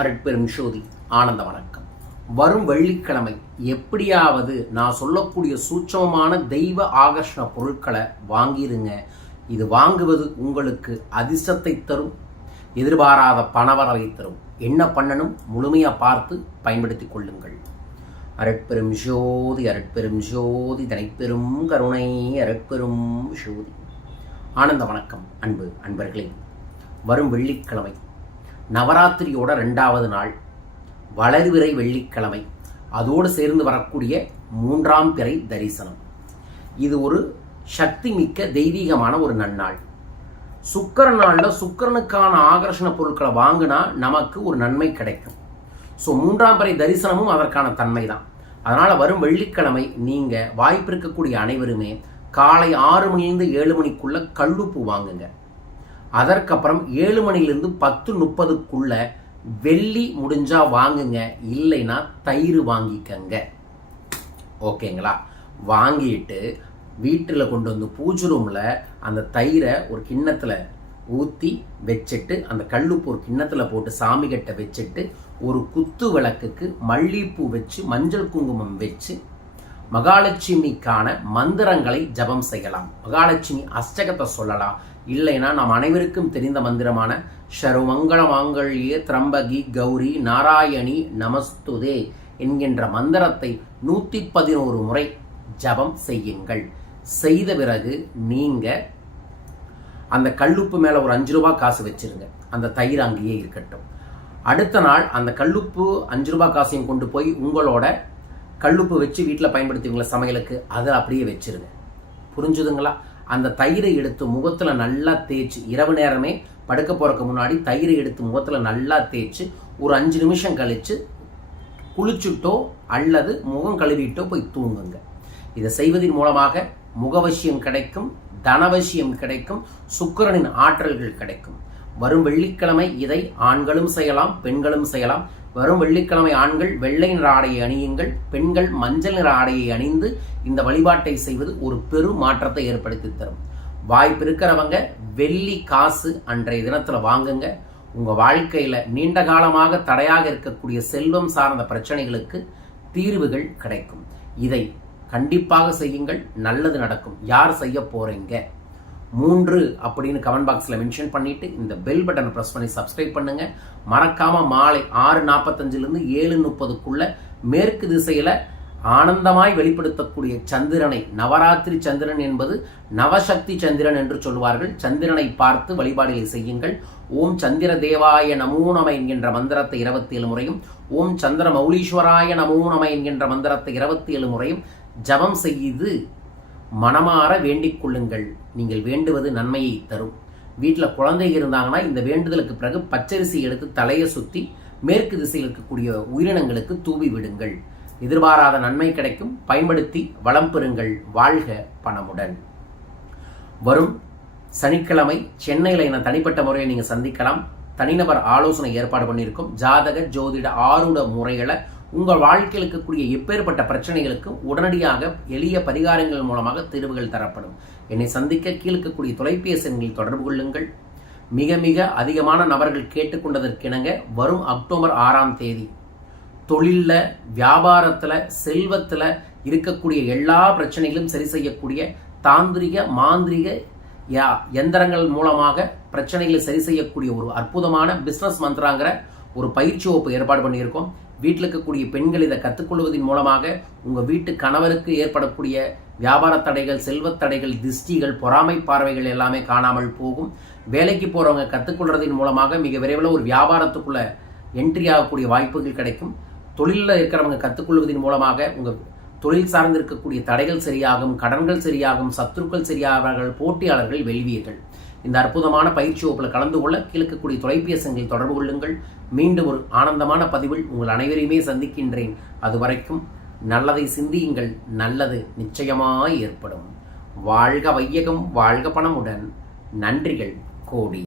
அருட்பெரும் ஜோதி ஆனந்த வணக்கம். வரும் வெள்ளிக்கிழமை எப்படியாவது நான் சொல்லக்கூடிய சூட்சமமான தெய்வ ஆகர்ஷண பொருட்களை வாங்கிடுங்க இது வாங்குவது உங்களுக்கு அதிர்ஷ்டத்தை தரும் எதிர்பாராத பணவரவை தரும். என்ன பண்ணணும்? முழுமையாக பார்த்து பயன்படுத்தி கொள்ளுங்கள். அருட்பெரும் ஜோதி அரட்பெரும் ஜோதி தனிப்பெரும் கருணை அரட்பெரும் ஜோதி ஆனந்த வணக்கம் அன்பு அன்பர்களே. வரும் வெள்ளிக்கிழமை நவராத்திரியோட ரெண்டாவது நாள் வளர்விரை வெள்ளிக்கிழமை. அதோடு சேர்ந்து வரக்கூடிய மூன்றாம் பிறை தரிசனம். இது ஒரு சக்தி மிக்க தெய்வீகமான ஒரு நன்னாள். சுக்கர நாளில் சுக்கரனுக்கான ஆகர்ஷண பொருட்களை வாங்கினா நமக்கு ஒரு நன்மை கிடைக்கும். ஸோ மூன்றாம் பிறை தரிசனமும் அதற்கான தன்மை தான் அதனால் வரும் வெள்ளிக்கிழமை நீங்கள் வாய்ப்பு இருக்கக்கூடிய அனைவருமே காலை ஆறு மணிலேருந்து ஏழு மணிக்குள்ளே கல்லுப்பு வாங்குங்க. அதற்கப்புறம் ஏழு மணிலேருந்து பத்து முப்பதுக்குள்ள வெள்ளி முடிஞ்சா வாங்குங்க இல்லைன்னா தயிர் வாங்கிக்கங்க. ஓகேங்களா? வாங்கிட்டு வீட்டில் கொண்டு வந்து பூஜை ரூமில் அந்த தயிரை ஒரு கிண்ணத்தில் ஊற்றி வச்சுட்டு அந்த கல்லுப்பு ஒரு கிண்ணத்தில் போட்டு சாமி கட்ட வச்சுட்டு ஒரு குத்து விளக்குக்கு மல்லிப்பூ வச்சு மஞ்சள் குங்குமம் வச்சு மகாலட்சுமிக்கான மந்திரங்களை ஜபம் செய்யலாம். மகாலட்சுமி அஷ்டகத்தை சொல்லலாம். இல்லைன்னா நாம் அனைவருக்கும் தெரிந்த மந்திரமான ஷருமங்கள மாங்கல்யே திரம்பகி கௌரி நாராயணி நமஸ்துதே என்கின்ற மந்திரத்தை நூற்றி பதினோரு முறை ஜபம் செய்யுங்கள். செய்த பிறகு நீங்கள் அந்த கல்லுப்பு மேலே ஒரு அஞ்சு ரூபா காசு வச்சிருங்க. அந்த தயிர் அங்கேயே இருக்கட்டும். அடுத்த நாள் அந்த கல்லுப்பு அஞ்சு ரூபாய் காசையும் கொண்டு போய் உங்களோட கல்லுப்பு வச்சு வீட்டில் பயன்படுத்துவீங்களா சமையலுக்கு? அதை அப்படியே வச்சிருங்க. புரிஞ்சுதுங்களா? அந்த தயிரை எடுத்து முகத்தில் நல்லா தேய்ச்சி இரவு நேரமே படுக்க போறதுக்கு முன்னாடி தயிரை எடுத்து முகத்தில் நல்லா தேய்ச்சி ஒரு அஞ்சு நிமிஷம் கழிச்சு குளிச்சுட்டோ அல்லது முகம் கழுவிட்டோ போய் தூங்குங்க. இதை செய்வதன் மூலமாக முகவசியம் கிடைக்கும் தனவசியம் கிடைக்கும் சுக்கிரனின் ஆற்றல்கள் கிடைக்கும். வரும் வெள்ளிக்கிழமை இதை ஆண்களும் செய்யலாம் பெண்களும் செய்யலாம். வரும் வெள்ளிக்கிழமை ஆண்கள் வெள்ளை நிற ஆடையை அணியுங்கள் பெண்கள் மஞ்சள் நிற ஆடையை அணிந்து இந்த வழிபாட்டை செய்வது ஒரு பெரும் மாற்றத்தை ஏற்படுத்தி தரும். வாய்ப்பு இருக்கிறவங்க வெள்ளி காசு அன்றைய தினத்தில் வாங்குங்க. உங்கள் வாழ்க்கையில் நீண்ட காலமாக தடையாக இருக்கக்கூடிய செல்வம் சார்ந்த பிரச்சனைகளுக்கு தீர்வுகள் கிடைக்கும். இதை கண்டிப்பாக செய்யுங்கள். நல்லது நடக்கும். யார் செய்ய போகிறீங்க மூன்று அப்படின்னு கமெண்ட் பாக்ஸில் மென்ஷன் பண்ணிட்டு இந்த பெல் பட்டனை ப்ரெஸ் பண்ணி சப்ஸ்கிரைப் பண்ணுங்க. மறக்காம மாலை ஆறு நாற்பத்தஞ்சிலிருந்து ஏழு முப்பதுக்குள்ள மேற்கு திசையில ஆனந்தமாய் வெளிப்படுத்தக்கூடிய சந்திரனை நவராத்திரி சந்திரன் என்பது நவசக்தி சந்திரன் என்று சொல்வார்கள் சந்திரனை பார்த்து வழிபாடுகளை செய்யுங்கள். ஓம் சந்திர தேவாய நமூனமை என்கின்ற மந்திரத்தை இருபத்தி ஏழு முறையும் ஓம் சந்திர மௌலீஸ்வராய நமோ என்கின்ற மந்திரத்தை இருபத்தி ஏழு முறையும் ஜபம் செய்து மனமாற வேண்டிக் கொள்ளுங்கள். நீங்கள் வேண்டுவது நன்மையை தரும். வீட்டில் குழந்தை இருந்தாங்கன்னா இந்த வேண்டுதலுக்கு பிறகு பச்சரிசி எடுத்து தலையை சுற்றி மேற்கு திசையில் இருக்கக்கூடிய உயிரினங்களுக்கு தூவி விடுங்கள். எதிர்பாராத நன்மை கிடைக்கும். பயன்படுத்தி வளம் பெறுங்கள். வாழ்க பணமுடன். வரும் சனிக்கிழமை சென்னையில் என தனிப்பட்ட முறையை நீங்கள் சந்திக்கலாம். தனிநபர் ஆலோசனை ஏற்பாடு பண்ணியிருக்கோம். ஜாதக ஜோதிட ஆருட முறைகளை உங்கள் வாழ்க்கையில் இருக்கக்கூடிய எப்பேற்பட்ட பிரச்சனைகளுக்கும் உடனடியாக எளிய பரிகாரங்கள் மூலமாக தீர்வுகள் தரப்படும். என்னை சந்திக்க கீழ்க்கக்கூடிய தொலைபேசி எண்களில் தொடர்பு கொள்ளுங்கள். மிக மிக அதிகமான நபர்கள் கேட்டுக்கொண்டதற்கிணங்க வரும் அக்டோபர் ஆறாம் தேதி தொழிலில் வியாபாரத்தில் செல்வத்தில் இருக்கக்கூடிய எல்லா பிரச்சனைகளும் சரி செய்யக்கூடிய தாந்திரிக மாந்திரிக யா எந்திரங்கள் மூலமாக பிரச்சனைகளை சரி செய்யக்கூடிய ஒரு அற்புதமான பிஸ்னஸ் மந்திராங்கிற ஒரு பயிற்சி வகுப்பு ஏற்பாடு பண்ணியிருக்கோம். வீட்டில் இருக்கக்கூடிய பெண்கள் இதை கற்றுக்கொள்வதன் மூலமாக உங்கள் வீட்டு கணவருக்கு ஏற்படக்கூடிய வியாபார தடைகள் செல்வத் தடைகள் திஷ்டிகள் பொறாமை பார்வைகள் எல்லாமே காணாமல் போகும். வேலைக்கு போகிறவங்க கற்றுக்கொள்றதன் மூலமாக மிக விரைவில் ஒரு வியாபாரத்துக்குள்ளே என்ட்ரி ஆகக்கூடிய வாய்ப்புகள் கிடைக்கும். தொழிலில் இருக்கிறவங்க கற்றுக்கொள்வதன் மூலமாக உங்கள் தொழில் சார்ந்து இருக்கக்கூடிய தடைகள் சரியாகும் கடன்கள் சரியாகும் சத்துருக்கள் சரியாவார்கள் போட்டியாளர்கள் வெல்வீர்கள் இந்த அற்புதமான பயிற்சி வகுப்பில் கலந்து கொள்ள கிழக்கக்கூடிய தொலைபேசிகளில் தொடர்பு கொள்ளுங்கள். மீண்டும் ஒரு ஆனந்தமான பதிவில் உங்கள் அனைவரையுமே சந்திக்கின்றேன். அது வரைக்கும் நல்லதை சிந்தியுங்கள். நல்லது நிச்சயமாய் ஏற்படும். வாழ்க வையகம் வாழ்க பணமுடன். நன்றிகள் கோடி.